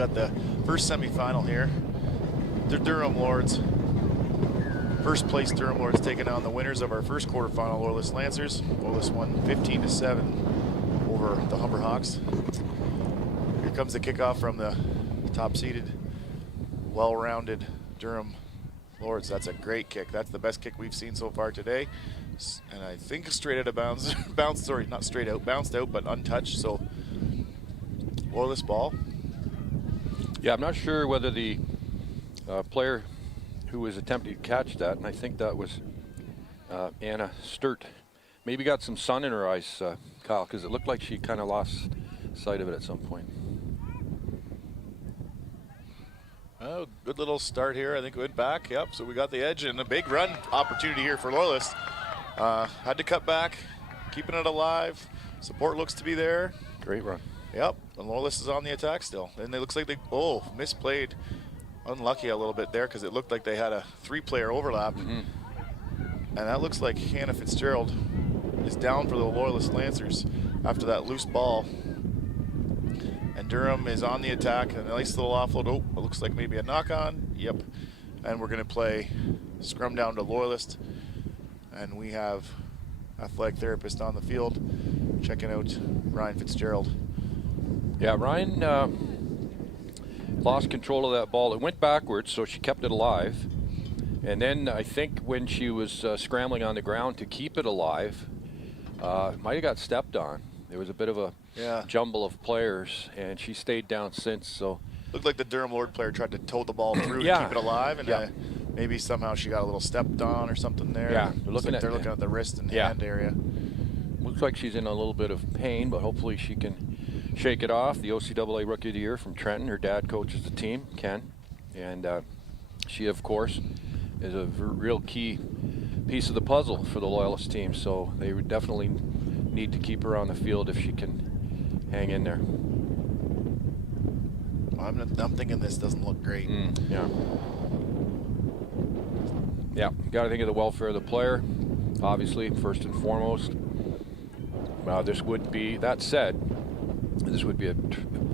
got the first semifinal here. The Durham Lords. First place Durham Lords taking on the winners of our first quarterfinal, Loyalist Lancers. Loyalist won 15-7 over the Humber Hawks. Here comes the kickoff from the top-seeded, well-rounded Durham Lords. That's a great kick. That's the best kick we've seen so far today. And I think straight out of bounds, not straight out, bounced out, but untouched. So, Loyalist ball. Yeah, I'm not sure whether the player who was attempting to catch that, and I think that was Anna Sturt, maybe got some sun in her eyes, Kyle, because it looked like she kind of lost sight of it at some point. Oh, good little start here. I think it went back. Yep, so we got the edge and a big run opportunity here for Loyalist. Had to cut back, keeping it alive. Support looks to be there. Great run. Yep, and Loyalist is on the attack still. And it looks like they, misplayed. Unlucky a little bit there because it looked like they had a 3-player overlap. And that looks like Hannah Fitzgerald is down for the Loyalist Lancers after that loose ball. And Durham is on the attack, and a nice little offload. Oh, it looks like maybe a knock-on. Yep. And we're going to play scrum down to Loyalist. And we have athletic therapist on the field checking out Ryan Fitzgerald. Yeah, Ryan lost control of that ball. It went backwards, so she kept it alive. And then I think when she was scrambling on the ground to keep it alive, might have got stepped on. There was a bit of a jumble of players, and she stayed down since. So looked like the Durham Lord player tried to tow the ball through to keep it alive, and maybe somehow she got a little stepped on or something there. Yeah, they're looking at the wrist and hand area. Looks like she's in a little bit of pain, but hopefully she can shake it off. The OCAA Rookie of the Year from Trenton. Her dad coaches the team, Ken, and she, of course, is a real key piece of the puzzle for the Loyalist team. So they would definitely need to keep her on the field if she can hang in there. I'm thinking this doesn't look great. Yeah, got to think of the welfare of the player, obviously, first and foremost. This would be, that said, this would be a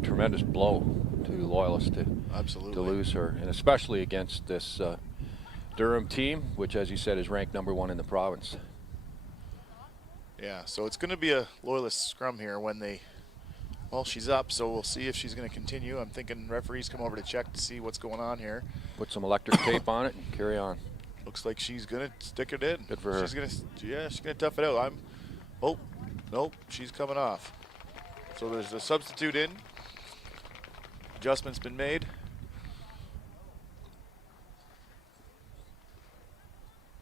tremendous blow to Loyalist to lose her, and especially against this Durham team, which, as you said, is ranked #1 in the province. Yeah, so it's going to be a Loyalist scrum here when they, well, she's up, so we'll see if she's going to continue. I'm thinking referees come over to check to see what's going on here. Put some electric tape on it and carry on. Looks like she's going to stick it in. Good for her. She's going to tough it out. Oh, nope, she's coming off. So there's a substitute in. Adjustment's been made.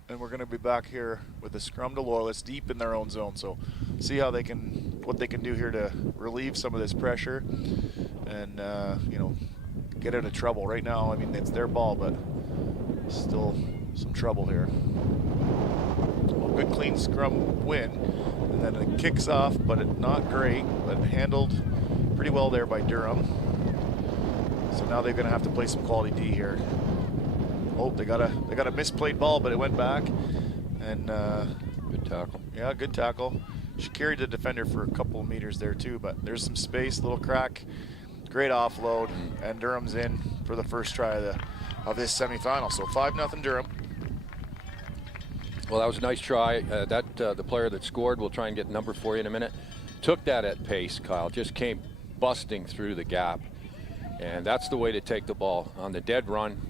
And we're going to be back here with the scrum to Loyalist deep in their own zone. So see how what they can do here to relieve some of this pressure and get out of trouble. Right now, I mean, it's their ball, but still some trouble here. Well, good clean scrum win. And then it kicks off, but not great, but handled pretty well there by Durham. So now they're going to have to play some quality D here. Oh, they got a misplayed ball, but it went back. And good tackle. Yeah, good tackle. She carried the defender for a couple of meters there too, but there's some space, little crack, great offload, and Durham's in for the first try of this semifinal. So 5-0 Durham. Well, that was a nice try. The player that scored, we'll try and get the number for you in a minute, took that at pace, Kyle. Just came busting through the gap. And that's the way to take the ball on the dead run.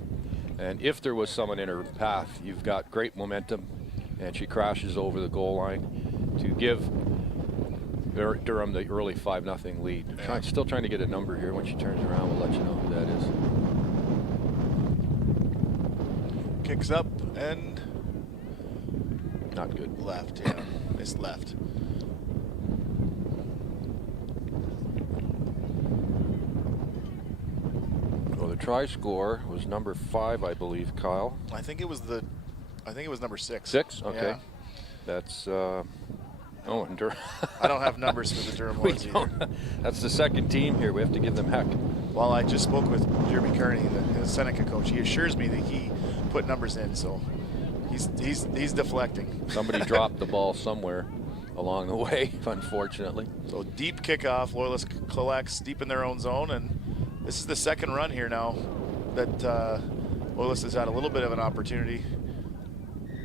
And if there was someone in her path, you've got great momentum. And she crashes over the goal line to give Durham the early 5-0 lead. Yeah. Still trying to get a number here. When she turns around, we'll let you know who that is. Kicks up and not good. Left, yeah. Missed left. Well, the try score was number 5, I believe, Kyle. I think it was number 6. 6? Okay. Yeah. That's and Durham. I don't have numbers for the Durham Lords either. That's the second team here. We have to give them heck. Well, I just spoke with Jeremy Kearney, the Seneca coach. He assures me that he put numbers in, so he's deflecting. Somebody dropped the ball somewhere along the way, unfortunately. So deep kickoff. Loyalist collects deep in their own zone, and This is the second run here now that Loyalist has had a little bit of an opportunity.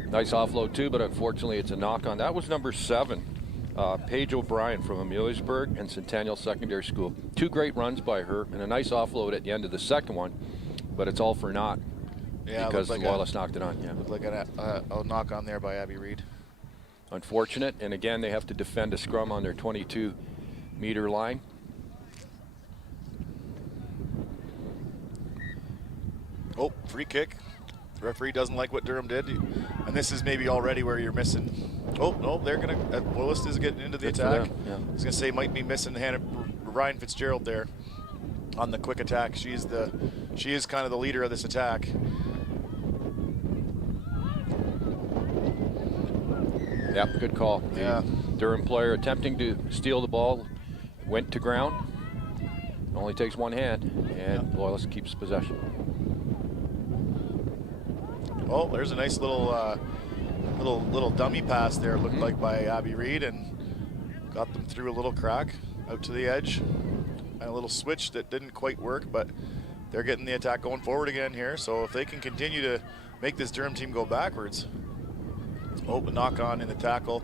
Nice offload too, but unfortunately it's a knock on. That was number 7, Paige O'Brien from Amelisburg and Centennial Secondary School. 2 great runs by her and a nice offload at the end of the second one, but it's all for naught because the Loyalists knocked it on. Yeah, looked like a knock on there by Abby Reed. Unfortunate, and again they have to defend a scrum on their 22-meter line. Oh, free kick. The referee doesn't like what Durham did, and this is maybe already where you're missing. Oh no, they're gonna. Loyalist is getting into the attack. Yeah. I was gonna say might be missing Ryan Fitzgerald there on the quick attack. She is kind of the leader of this attack. Yeah, good call. Yeah. The Durham player attempting to steal the ball went to ground. It only takes one hand, and Loyalist keeps possession. Oh, there's a nice little dummy pass there. Looked like by Abby Reed, and got them through a little crack out to the edge, and a little switch that didn't quite work, but they're getting the attack going forward again here. So if they can continue to make this Durham team go backwards. Oh, a knock on in the tackle,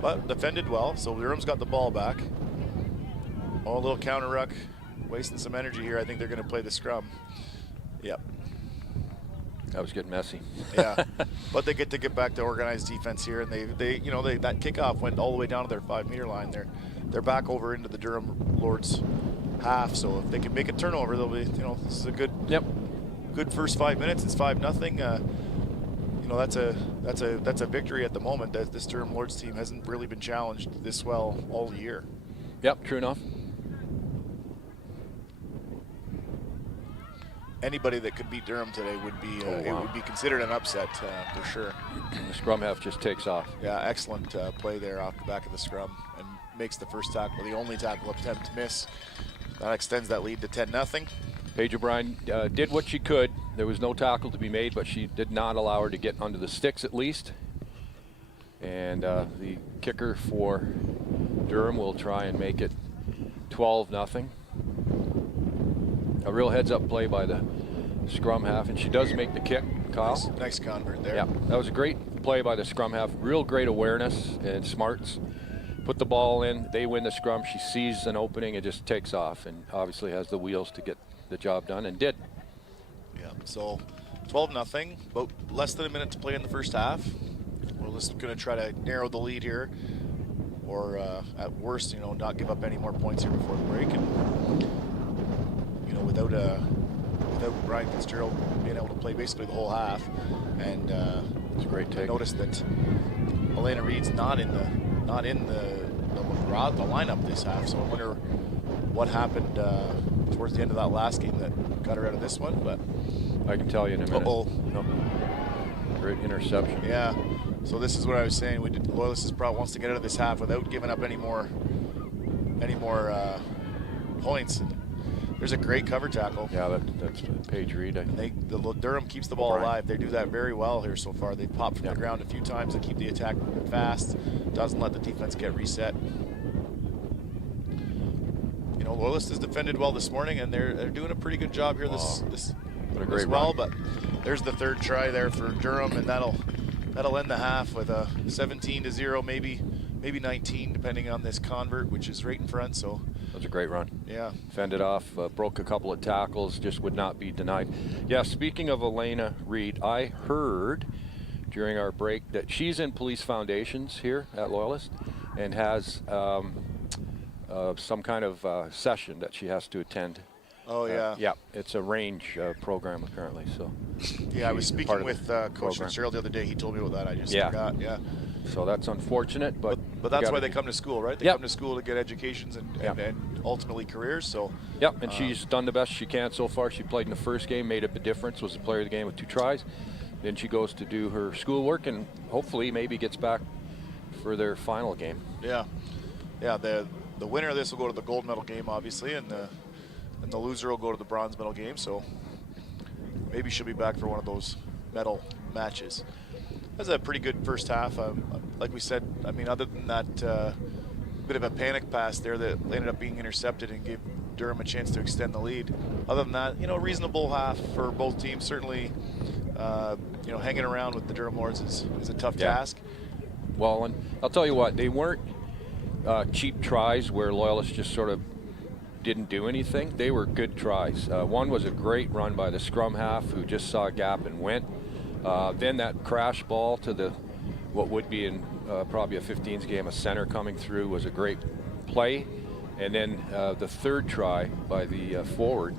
but defended well. So Durham's got the ball back. Oh, a little counter ruck, wasting some energy here. I think they're going to play the scrum. Yep. That was getting messy. Yeah, but they get to get back to organized defense here, and they that kickoff went all the way down to their 5-meter line. They're back over into the Durham Lords half. So if they can make a turnover, they'll be, this is a good first 5 minutes. It's 5-0. That's a victory at the moment. That this Durham Lords team hasn't really been challenged this well all year. Yep, true enough. Anybody that could beat Durham today would be it would be considered an upset for sure. The scrum half just takes off. Yeah, excellent play there off the back of the scrum, and makes the first tackle the only tackle attempt to miss. That extends that lead to 10-0. Paige O'Brien did what she could. There was no tackle to be made, but she did not allow her to get under the sticks at least. And the kicker for Durham will try and make it 12-0. A real heads-up play by the scrum half, and she does make the kick, Kyle. Nice convert there. Yeah, that was a great play by the scrum half. Real great awareness and smarts. Put the ball in, they win the scrum. She sees an opening and just takes off, and obviously has the wheels to get the job done, and did. Yeah, so 12-0, about less than a minute to play in the first half. We're just going to try to narrow the lead here, or at worst, not give up any more points here before the break. And without Ryan Fitzgerald being able to play basically the whole half, and it's a great take. Notice that Elena Reed's not in the lineup this half. So I wonder what happened towards the end of that last game that got her out of this one. But I can tell you in a minute. Nope. Great interception. Yeah. So this is what I was saying. Loyalist wants to get out of this half without giving up any more points. And there's a great cover tackle. Yeah, that's Paige Reed. Durham keeps the ball alive. They do that very well here so far. They pop from the ground a few times. They keep the attack moving fast. Doesn't let the defense get reset. Loyalist has defended well this morning, and they're doing a pretty good job here this great well. run. But there's the third try there for Durham, and that'll end the half with a 17-0, maybe 19, depending on this convert, which is right in front. So that was a great run. Yeah. Fended off, broke a couple of tackles, just would not be denied. Yeah, speaking of Elena Reed, I heard during our break that she's in police foundations here at Loyalist and has some kind of session that she has to attend. Oh, yeah. Yeah, it's a range program apparently. So. Yeah, I was speaking with Coach Fitzgerald the other day. He told me about that. I just forgot. Yeah. So that's unfortunate, but that's why they come to school, right? They come to school to get educations and ultimately careers. So. Yep, and she's done the best she can so far. She played in the first game, made up a difference, was the player of the game with 2 tries. Then she goes to do her schoolwork and hopefully maybe gets back for their final game. Yeah, yeah. The winner of this will go to the gold medal game, obviously, and the loser will go to the bronze medal game. So maybe she'll be back for one of those medal matches. That's a pretty good first half. Like we said, I mean, other than that bit of a panic pass there that ended up being intercepted and gave Durham a chance to extend the lead. Other than that, reasonable half for both teams. Certainly, hanging around with the Durham Lords is a tough task. Well, and I'll tell you what, they weren't cheap tries where Loyalists just sort of didn't do anything. They were good tries. One was a great run by the scrum half who just saw a gap and went. Then that crash ball to what would be in probably a 15s game, a center coming through, was a great play. And then the third try by the forward,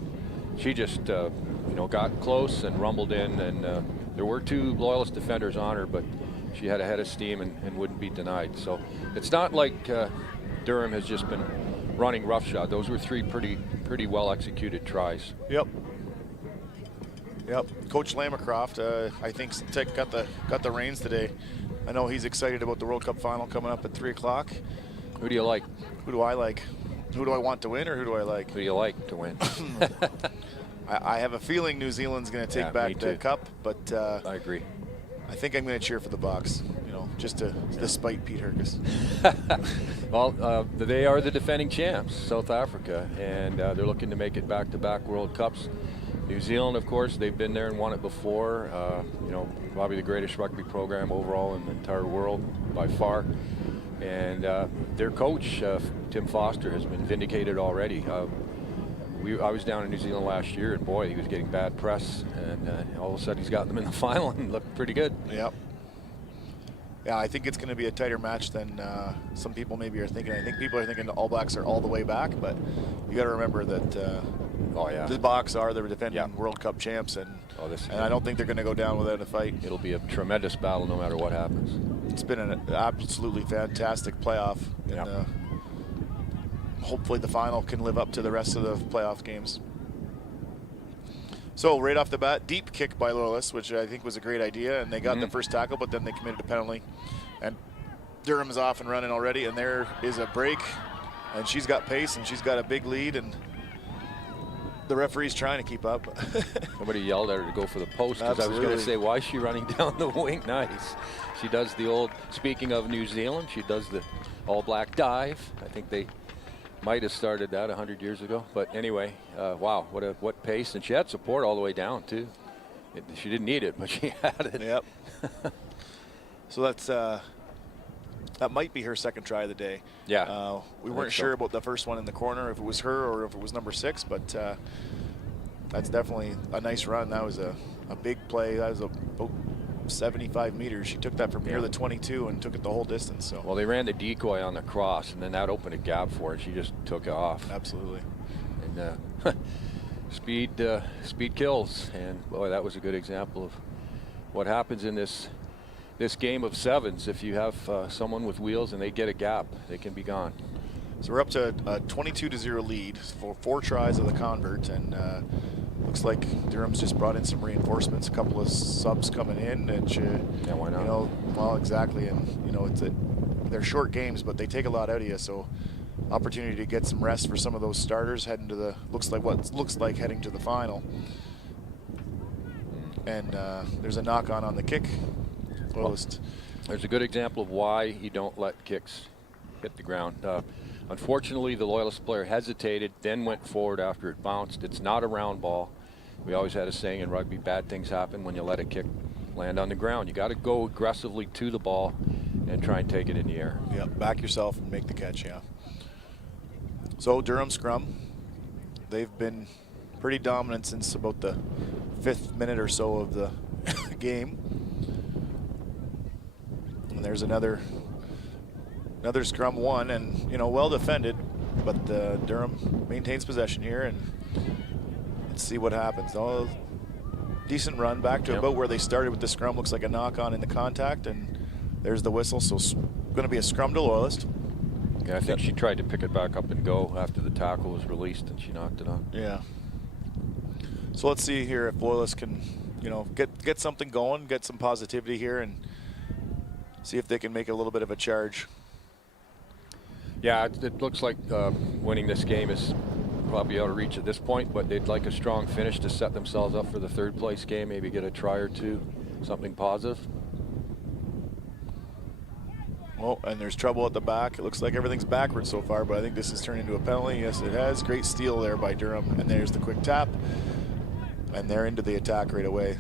she just got close and rumbled in, and there were 2 Loyalist defenders on her, but she had a head of steam and wouldn't be denied. So it's not like Durham has just been running roughshod. Those were 3 pretty well executed tries. Yep. Coach Lamacroft, I think, got the reins today. I know he's excited about the World Cup final coming up at 3 o'clock. Who do you like? Who do I like? Who do I want to win, or who do I like? Who do you like to win? I have a feeling New Zealand's going to take back the cup, but I agree. I think I'm going to cheer for the Bucks, just to spite Pete Herkus. Well, they are the defending champs, South Africa, and they're looking to make it back-to-back World Cups. New Zealand, of course, they've been there and won it before. Probably the greatest rugby program overall in the entire world by far. And their coach, Tim Foster, has been vindicated already. I was down in New Zealand last year, and boy, he was getting bad press, and all of a sudden he's got them in the final and looked pretty good. Yep. Yeah, I think it's going to be a tighter match than some people maybe are thinking. I think people are thinking the All Blacks are all the way back, but you got to remember that the Bucks are the defending World Cup champs, and I don't think they're going to go down without a fight. It'll be a tremendous battle no matter what happens. It's been an absolutely fantastic playoff, and hopefully the final can live up to the rest of the playoff games. So right off the bat, deep kick by Loyalist, which I think was a great idea, and they got the first tackle, but then they committed a penalty. And Durham's off and running already, and there is a break, and she's got pace, and she's got a big lead, and the referee's trying to keep up. Somebody yelled at her to go for the post, because I was going to say, why is she running down the wing? Nice. She does the old, speaking of New Zealand, she does the All Black dive. I think they might have started that 100 years ago, but anyway, wow, what pace, and she had support all the way down too. She didn't need it, but she had it. Yep. So that might be her second try of the day. Yeah. We weren't sure about the first one in the corner, if it was her or if it was number 6, but that's definitely a nice run. That was a big play. That was about 75 meters. She took that from near the 22 and took it the whole distance. So well, they ran the decoy on the cross, and then that opened a gap for her. She just took it off. Absolutely. And speed kills, and boy, that was a good example of what happens in this game of sevens. If you have someone with wheels and they get a gap, they can be gone. So we're up to a 22-0 lead for 4 tries of the convert, and looks like Durham's just brought in some reinforcements, a couple of subs coming in, and why not? Well, exactly, and they're short games, but they take a lot out of you. So opportunity to get some rest for some of those starters heading to the looks like heading to the final. And there's a knock on the kick. Well, there's a good example of why you don't let kicks hit the ground. Unfortunately, the Loyalist player hesitated, then went forward after it bounced. It's not a round ball. We always had a saying in rugby, bad things happen when you let a kick land on the ground. You got to go aggressively to the ball and try and take it in the air. Yeah, back yourself and make the catch, yeah. So Durham scrum, they've been pretty dominant since about the 5th minute or so of the game. And there's another scrum won, and well defended, but Durham maintains possession here, and let's see what happens. Oh, decent run back to about where they started with the scrum. Looks like a knock on in the contact, and there's the whistle. So it's going to be a scrum to Loyalist. Yeah, I think she tried to pick it back up and go after the tackle was released, and she knocked it on. Yeah. So let's see here if Loyalist can, get something going, get some positivity here, and see if they can make a little bit of a charge. Yeah, it looks like winning this game is probably out of reach at this point, but they'd like a strong finish to set themselves up for the 3rd place game, maybe get a try or two, something positive. Oh, and there's trouble at the back. It looks like everything's backwards so far, but I think this has turned into a penalty. Yes, it has. Great steal there by Durham. And there's the quick tap. And they're into the attack right away.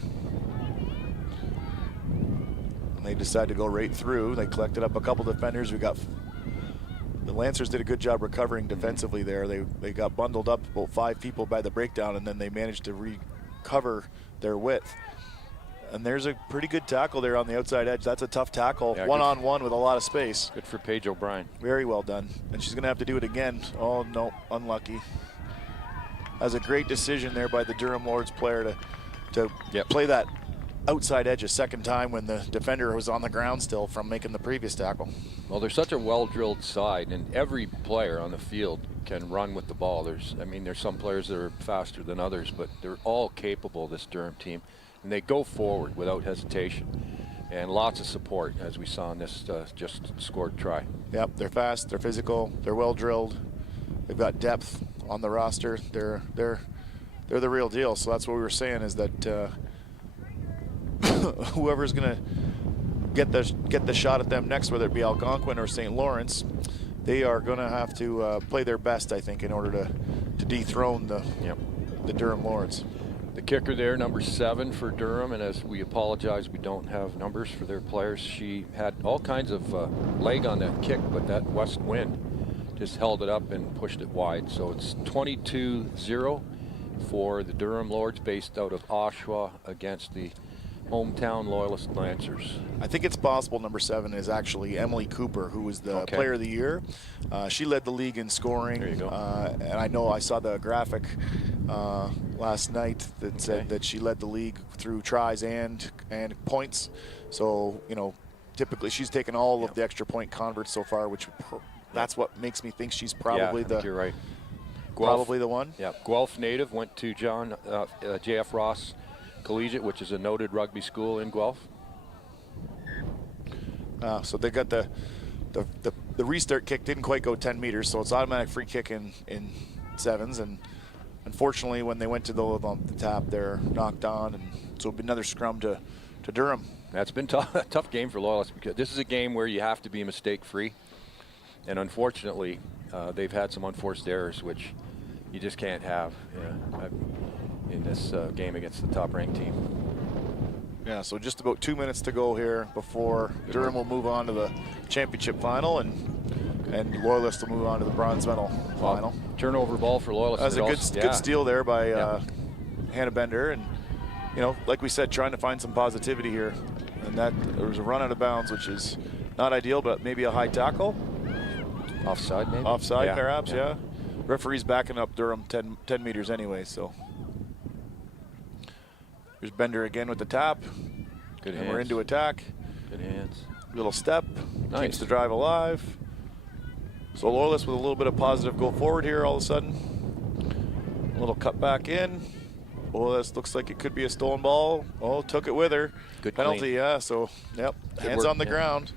And they decide to go right through. They collected up a couple defenders. The Lancers did a good job recovering defensively there. They got bundled up about 5 people by the breakdown, and then they managed to recover their width. And there's a pretty good tackle there on the outside edge. That's a tough tackle, one-on-one with a lot of space. Good for Paige O'Brien. Very well done. And she's going to have to do it again. Oh, no, unlucky. That's a great decision there by the Durham Lords player to play that outside edge a second time when the defender was on the ground still from making the previous tackle. Well, there's such a well-drilled side, and every player on the field can run with the ball. There's some players that are faster than others, but they're all capable, this Durham team, and they go forward without hesitation. And lots of support, as we saw in this just scored try. Yep, they're fast, they're physical, they're well-drilled. They've got depth on the roster. They're the real deal. So that's what we were saying, is that whoever's going to get the shot at them next, whether it be Algonquin or St. Lawrence, they are going to have to play their best, I think, in order to dethrone the Durham Lords. The kicker there, number 7 for Durham, and as we apologize, we don't have numbers for their players. She had all kinds of leg on that kick, but that west wind just held it up and pushed it wide. So it's 22-0 for the Durham Lords, based out of Oshawa, against the hometown Loyalist Lancers. I think it's possible number 7 is actually Emily Cooper, who was the player of the year. She led the league in scoring. There you go. And I know I saw the graphic last night that said that she led the league through tries and points. So, you know, typically she's taken all of the extra point converts so far, which that's what makes me think she's probably you're right. Probably the one. Yeah, Guelph native, went to J.F. Ross Collegiate, which is a noted rugby school in Guelph. So they got the restart kick didn't quite go 10 meters, so it's automatic free kick in sevens. And unfortunately, when they went to the tap, they're knocked on, and so it'll be another scrum to Durham. That's been a tough game for Loyalist, because this is a game where you have to be mistake-free. And unfortunately, they've had some unforced errors, which you just can't have in this game against the top-ranked team. Yeah, so just about 2 minutes to go here before Durham will move on to the championship final, and Loyalist will move on to the bronze medal final. Turnover ball for Loyalist. That's a good steal there by Hannah Bender, and you know, like we said, trying to find some positivity here. And that there was a run out of bounds, which is not ideal, but maybe a high tackle. Offside, maybe? Offside, perhaps, yeah. Referee's backing up Durham 10 meters anyway, so. There's Bender again with the tap. Good hands. And we're into attack. Good hands. Little step. Nice. Keeps the drive alive. So Loyalist with a little bit of positive go forward here all of a sudden. A little cut back in. Oh, this looks like it could be a stolen ball. Oh, took it with her. Good penalty, clean. yeah. So, yep, Good hands work, on the ground.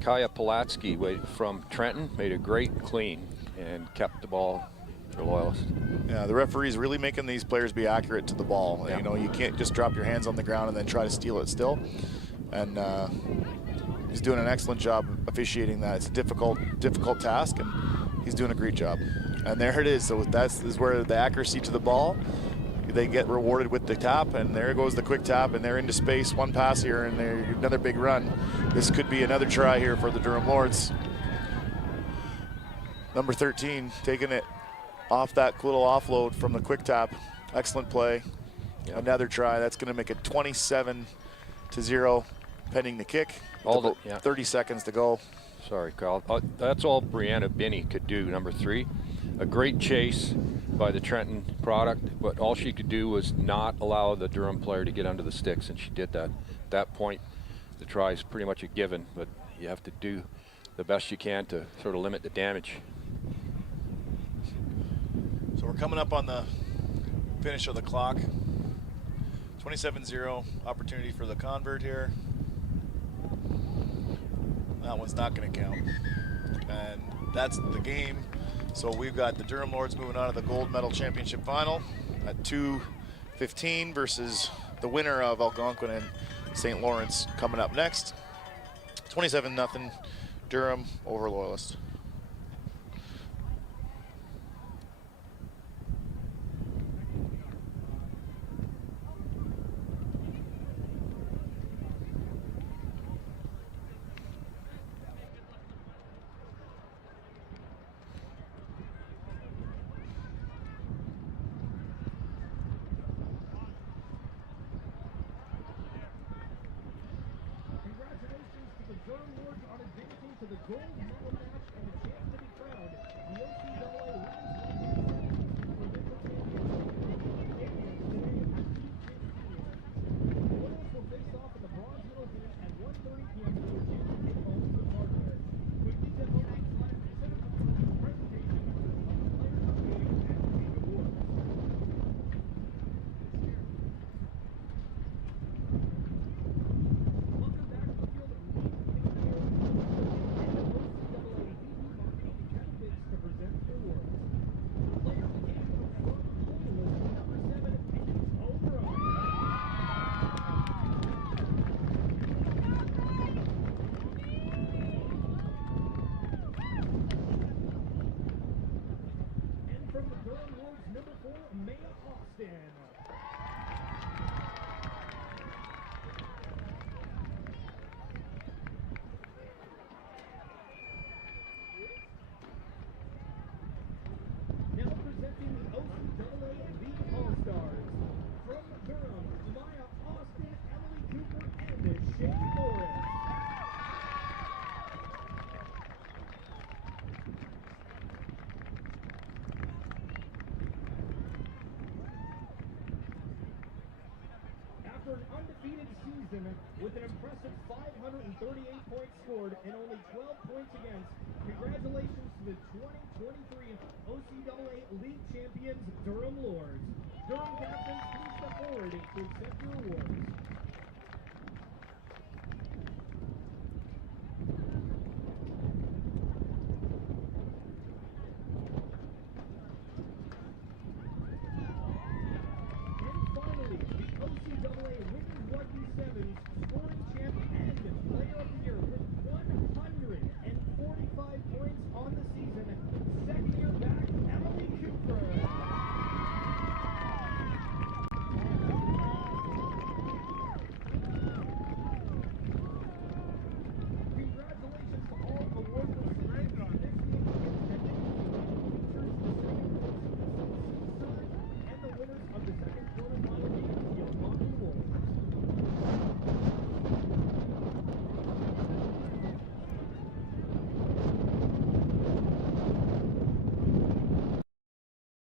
Kaya Pulatsky from Trenton made a great clean and kept the ball for Loyalist. Yeah, the referee's really making these players be accurate to the ball. Yeah. You know, you can't just drop your hands on the ground and then try to steal it still. And he's doing an excellent job officiating that. It's a difficult task, and he's doing a great job. And there it is. So this is where the accuracy to the ball, they get rewarded with the tap, and there goes the quick tap, and they're into space. One pass here, and another big run. This could be another try here for the Durham Lords. Number 13 taking it off that little offload from the quick tap. Excellent play. Yep. Another try. That's going to make it 27-0 pending the kick. 30 seconds to go. Sorry, Carl. That's all Brianna Binney could do, number 3. A great chase by the Trenton product, but all she could do was not allow the Durham player to get under the sticks, and she did that. At that point, the try is pretty much a given, but you have to do the best you can to sort of limit the damage. So we're coming up on the finish of the clock. 27-0 opportunity for the convert here. That one's not going to count. And that's the game. So we've got the Durham Lords moving on to the gold medal championship final at 2:15 versus the winner of Algonquin and St. Lawrence coming up next. 27-0 Durham over Loyalist. Congratulations to the Durham Lords on advancing to the gold medal match and the chance to be crowned the OCAA Women's Rugby Provincial Championship. Loyalists will face off in the bronze medal game at 1:30 p.m. for the chance to take home the hardware. Quick detail on the slide presented by the presentation of the players of the game and the awards. Welcome back to the field of lead players and the OCAA DB marketing candidates to present the awards. Player of the game from Loyalist, number 7, Paige O'Brien. And from the Durham Lords, number 4, Maya Austin. Now presenting the OCAA League All-Stars. From Durham, Maya Austin, Emily Cooper, and Shane Morris. After an undefeated season with an impressive 538 points scored and only 12 points against, congratulations to the 2023 OCAA League champions, Durham Lords. Durham captains, please step forward to accept your awards.